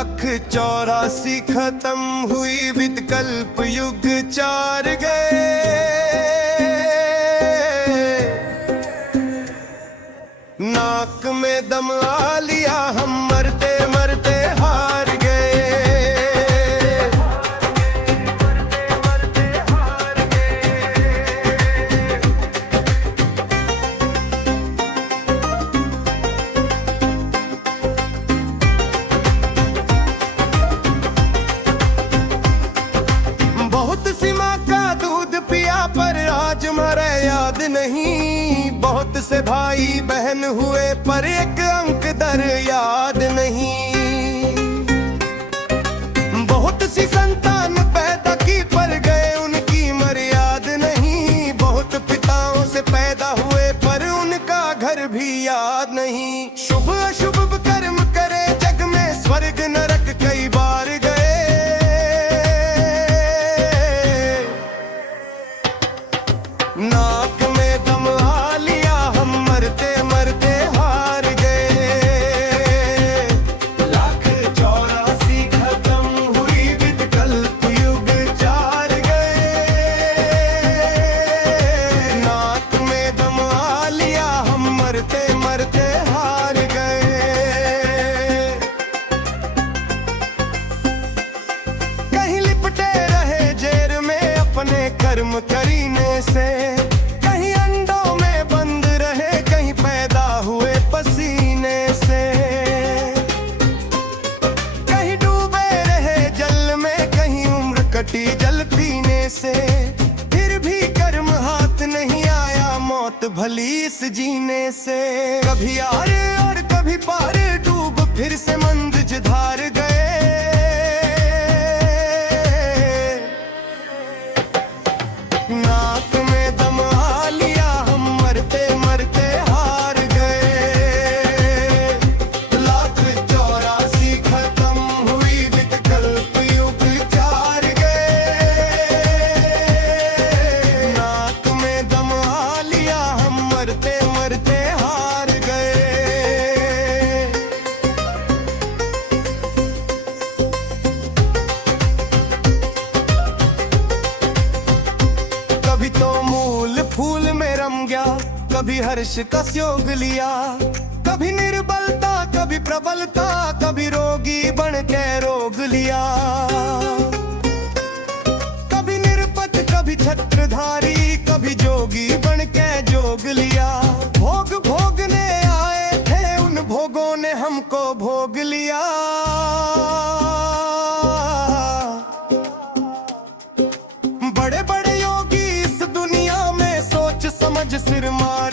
1,84 खत्म हुई विकल्प युग 4 गए। नाक में दम आ लिया हम मरते मरते हार गए। बहुत सी माँ का दूध पिया पर आज मरे याद नहीं। बहुत से भाई बहन हुए पर एक अंक दर याद नहीं। बहुत सी संतान पैदा की पर गए उनकी मर्याद नहीं। बहुत पिताओं से पैदा हुए पर उनका घर भी याद नहीं। शुभ अशुभ कर्म करे जग में स्वर्ग नरक कई बार गए। नाक में दम आ लिया हम मरते मरते हार गए। 1,84 खत्म हुई विकल्प युग 4 गए। नाक में दम आ लिया हम मरते मरते हार गए। कहीं लिपटे रहे जेर में अपने कर्म करीने से। कहीं अंडों में बंद रहे कहीं पैदा हुए पसीने से। कहीं डूबे रहे जल में कहीं उम्र कटी जल पीने से। फिर भी कर्म हाथ नहीं आया मौत भली इस जीने से। कभी आर और कभी पार डूब फिर से मंद धार गए। नाक में दम आ लिया हम मरते मरते हार गए। 1,84 खत्म हुई विकल्प युग 4 गए। नाक में दम आ लिया हम मरते मरते हार गए। कभी तो मूल फूल में रम गया कभी हर्ष का योग लिया। कभी निर्बलता कभी प्रबलता कभी रोगी बन के रोग लिया। कभी निरपत कभी छत्रधारी कभी जोगी बन के जोग लिया। भोग भोगने आए थे उन भोगों ने हमको भोग लिया। बड़े बड़े योगी इस दुनिया में सोच समझ सिर मार